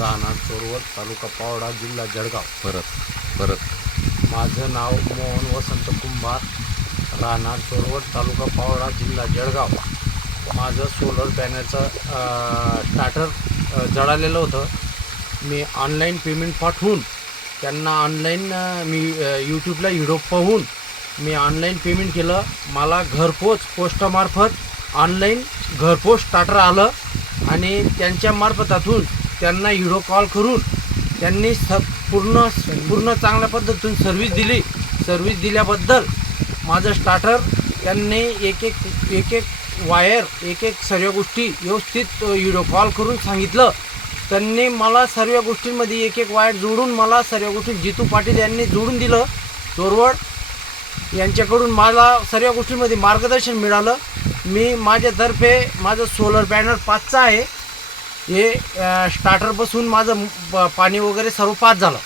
राहणार चोरवड, तालुका पावडा, जिल्हा जळगाव. परत माझं नाव मोहन वसंत कुंभार, राहणार चोरवड, तालुका पावडा, जिल्हा जळगाव. माझं सोलर पॅनलचं स्टार्टर जळालेलं होतं. मी ऑनलाईन पेमेंट पाठवून त्यांना मी यूट्यूबला व्हिडिओ पाहून मी ऑनलाईन पेमेंट केलं. मला घरपोच पोस्टामार्फत ऑनलाईन घरपोच स्टार्टर आलं आणि त्यांच्या मार्फतातून त्यांना व्हिडिओ कॉल करून त्यांनी पूर्ण चांगल्या पद्धतीने सर्व्हिस दिली. सर्व्हिस दिल्याबद्दल माझं स्टार्टर त्यांनी एक एक वायर एक सर्व गोष्टी व्यवस्थित व्हिडिओ कॉल करून सांगितलं. त्यांनी मला सर्व गोष्टींमध्ये एक एक वायर जोडून मला सर्व गोष्टी जितू पाटील यांनी जोडून दिलं. चोरवड यांच्याकडून मला सर्व गोष्टींमध्ये मार्गदर्शन मिळालं. मी माझ्यातर्फे माझं सोलर पॅनल 5चं आहे. हे स्टार्टर बसून माझं पाणी वगैरे सर्व पास झालं.